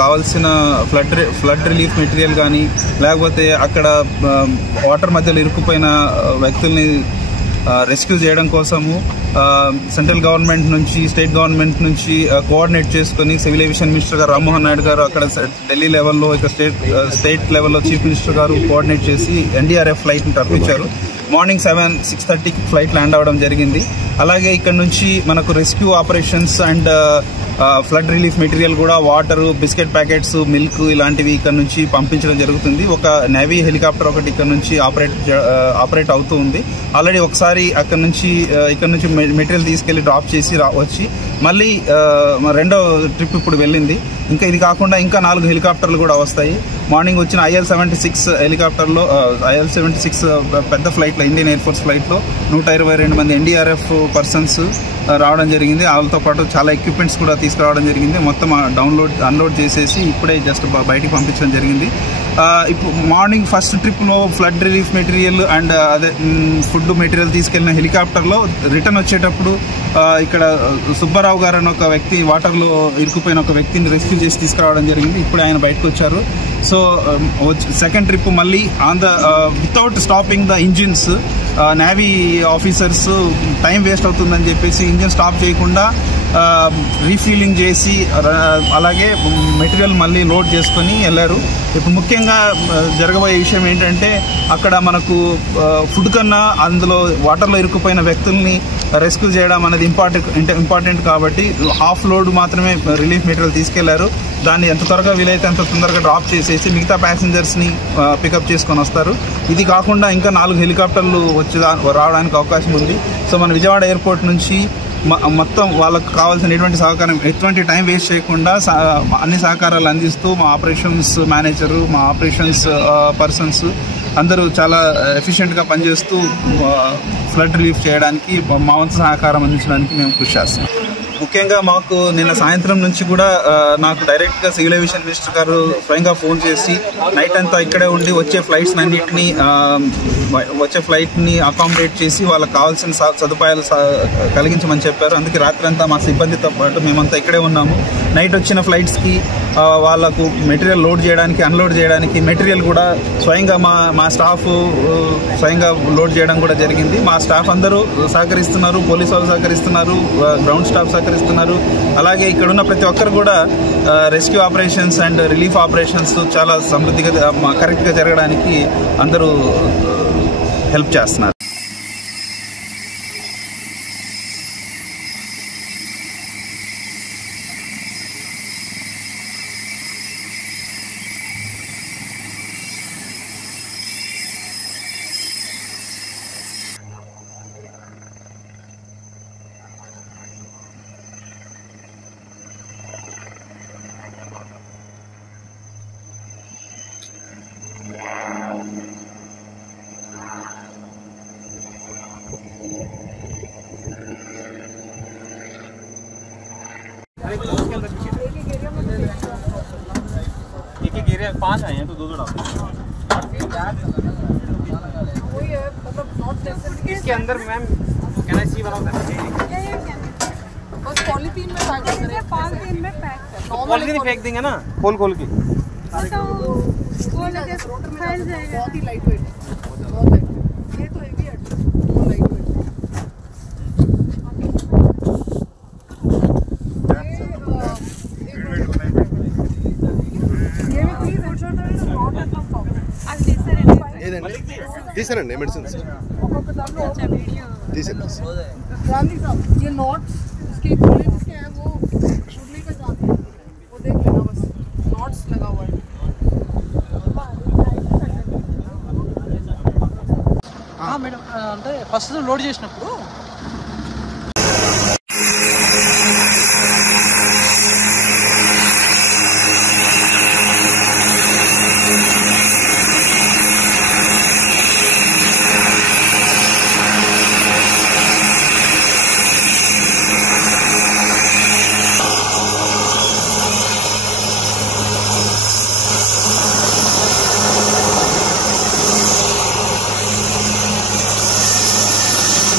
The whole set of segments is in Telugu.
కావాల్సిన ఫ్లడ్ రిలీఫ్ మెటీరియల్ కానీ లేకపోతే అక్కడ వాటర్ మధ్యలో ఇరుక్కుపోయిన వ్యక్తుల్ని రెస్క్యూ చేయడం కోసము సెంట్రల్ గవర్నమెంట్ నుంచి స్టేట్ గవర్నమెంట్ నుంచి కోఆర్డినేట్ చేసుకుని సివిల్ ఏవియేషన్ మినిస్టర్ గారు రామ్మోహన్ నాయుడు గారు అక్కడ ఢిల్లీ లెవెల్లో ఇక స్టేట్ లెవెల్లో చీఫ్ మినిస్టర్ గారు కోఆర్డినేట్ చేసి ఎన్డీఆర్ఎఫ్ ఫ్లైట్ని తప్పించారు. మార్నింగ్ 6:30కి ఫ్లైట్ ల్యాండ్ అవ్వడం జరిగింది. అలాగే ఇక్కడ నుంచి మనకు rescue operations and flood relief material కూడా వాటర్, బిస్కెట్ ప్యాకెట్స్, మిల్క్ ఇలాంటివి ఇక్కడ నుంచి పంపించడం జరుగుతుంది. ఒక నేవీ హెలికాప్టర్ ఒకటి ఇక్కడ నుంచి ఆపరేట్ అవుతూ ఉంది. ఆల్రెడీ ఒకసారి ఇక్కడ నుంచి మెటీరియల్ తీసుకెళ్లి డ్రాప్ చేసి వచ్చి మళ్ళీ రెండో ట్రిప్ ఇప్పుడు వెళ్ళింది. ఇంకా ఇది కాకుండా ఇంకా 4 హెలికాప్టర్లు కూడా వస్తాయి. మార్నింగ్ వచ్చిన IL-76 హెలికాప్టర్లో IL-76 పెద్ద ఫ్లైట్లో, ఇండియన్ ఎయిర్ ఫోర్స్ ఫ్లైట్లో 122 మంది ఎన్డీఆర్ఎఫ్ పర్సన్స్ రావడం జరిగింది. వాళ్ళతో పాటు చాలా ఎక్విప్మెంట్స్ కూడా తీసుకురావడం జరిగింది. మొత్తం అన్లోడ్ చేసేసి ఇప్పుడే జస్ట్ బయటికి పంపించడం జరిగింది. ఇప్పుడు మార్నింగ్ ఫస్ట్ ట్రిప్లో ఫ్లడ్ రిలీఫ్ మెటీరియల్ అండ్ అదే ఫుడ్ మెటీరియల్ తీసుకెళ్లిన హెలికాప్టర్లో రిటర్న్ వచ్చేటప్పుడు ఇక్కడ సుబ్బారావు గారు అని ఒక వ్యక్తి, వాటర్లో ఇరుక్కుపోయిన ఒక వ్యక్తిని రెస్క్యూ చేసి తీసుకురావడం జరిగింది. ఇప్పుడు ఆయన బయటకు వచ్చారు. సో సెకండ్ ట్రిప్ మళ్ళీ without stopping the engines, navy officers time waste అవుతుందని చెప్పేసి ఇంజిన్ స్టాప్ చేయకుండా రీఫిల్లింగ్ చేసి అలాగే మెటీరియల్ మళ్ళీ లోడ్ చేసుకొని వెళ్ళారు. ఇప్పుడు ముఖ్యంగా జరగబోయే విషయం ఏంటంటే అక్కడ మనకు ఫుడ్ కన్నా అందులో వాటర్లో ఇరుక్కుపోయిన వ్యక్తుల్ని రెస్క్యూ చేయడం అనేది ఇంపార్టెంట్ కాబట్టి హాఫ్ లోడ్ మాత్రమే రిలీఫ్ మెటీరియల్ తీసుకెళ్లారు. దాన్ని ఎంత త్వరగా వీలైతే అంత తొందరగా డ్రాప్ చేసేసి మిగతా ప్యాసింజర్స్ని పికప్ చేసుకొని వస్తారు. ఇది కాకుండా ఇంకా 4 హెలికాప్టర్లు రావడానికి అవకాశం ఉంది. సో మన విజయవాడ ఎయిర్పోర్ట్ నుంచి మొత్తం వాళ్ళకు కావాల్సిన ఎటువంటి టైం వేస్ట్ చేయకుండా అన్ని సహకారాలు అందిస్తూ మా ఆపరేషన్స్ మేనేజరు, మా ఆపరేషన్స్ పర్సన్స్ అందరూ చాలా ఎఫిషియెంట్గా పనిచేస్తూ ఫ్లడ్ రిలీఫ్ చేయడానికి మా వంతు సహకారం అందించడానికి మేము కృషి చేస్తాం. ముఖ్యంగా మాకు నిన్న సాయంత్రం నుంచి కూడా నాకు డైరెక్ట్గా సివిల్ ఏవియేషన్ మినిస్టర్ గారు స్వయంగా ఫోన్ చేసి నైట్ అంతా ఇక్కడే ఉండి వచ్చే ఫ్లైట్ని అకామిడేట్ చేసి వాళ్ళకి కావాల్సిన సదుపాయాలు కలిగించమని చెప్పారు. అందుకే రాత్రి అంతా మా సిబ్బందితో పాటు మేమంతా ఇక్కడే ఉన్నాము. నైట్ వచ్చిన ఫ్లైట్స్కి వాళ్ళకు మెటీరియల్ లోడ్ చేయడానికి, అన్లోడ్ చేయడానికి మెటీరియల్ కూడా స్వయంగా మా స్టాఫ్ స్వయంగా లోడ్ చేయడం కూడా జరిగింది. మా స్టాఫ్ అందరూ సహకరిస్తున్నారు, పోలీసు వాళ్ళు సహకరిస్తున్నారు, గ్రౌండ్ స్టాఫ్ సహకరిస్తున్నారు. అలాగే ఇక్కడున్న ప్రతి ఒక్కరు కూడా rescue operations and relief operations చాలా సమృద్ధిగా కరెక్ట్గా జరగడానికి అందరూ హెల్ప్ చేస్తున్నారు. एक एरिया 5 आए हैं तो 2 डाल इसके अंदर ma'am can I see one of that बस पॉलीथीन में पैक कर रहे हैं, पॉलीथीन में पैक कर पॉलीथीन फेंक देंगे ना खोल के तो वो लगे फैल जाएगा। बहुत ही लाइट वेट है, बहुत लाइट वेट। ये तो हेवी है, बहुत लाइट वेट। తీసారండి మెడిసిన్స్ తీసారు. ये नॉट्स इसके खुले जिसके हैं वो खुलने का चाहते हैं, वो देख लेना बस नॉट्स लगा हुआ है. మేడం అంటే ఫస్ట్ లోడ్ చేసినప్పుడు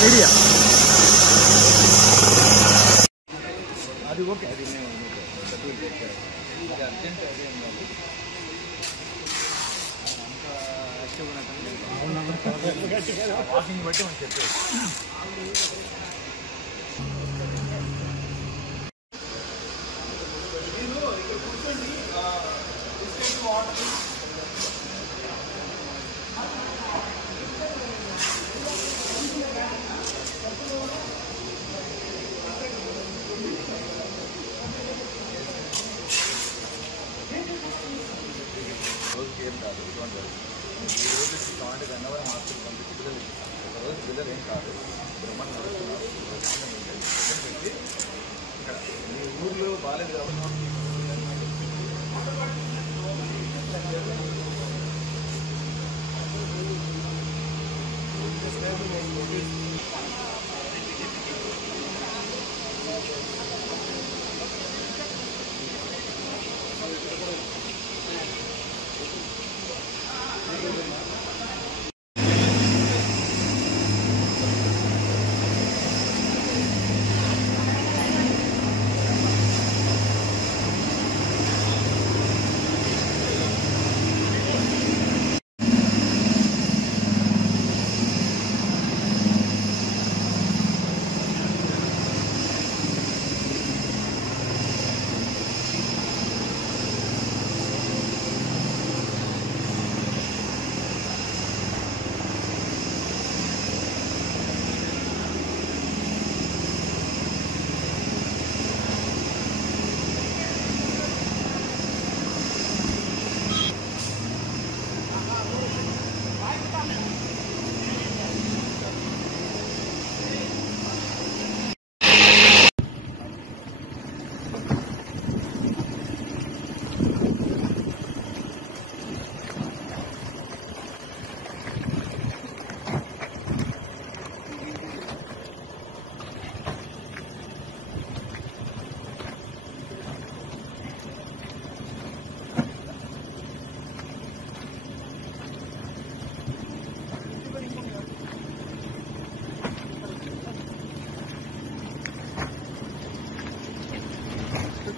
మీడియా వాకింగ్ బట్టి మనం చెప్పేది. రోజుకి ఏం కాదు, ఇటువంటి ఈ రోజు కావాలంటే 1 అవర్ మార్కెట్ పంపించి పిల్లలు ఇస్తాం. రోజు పిల్లలు ఏం కాదు. ఇక్కడ మీ ఊర్లో బాగాలేదు కాబట్టి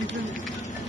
Thank you.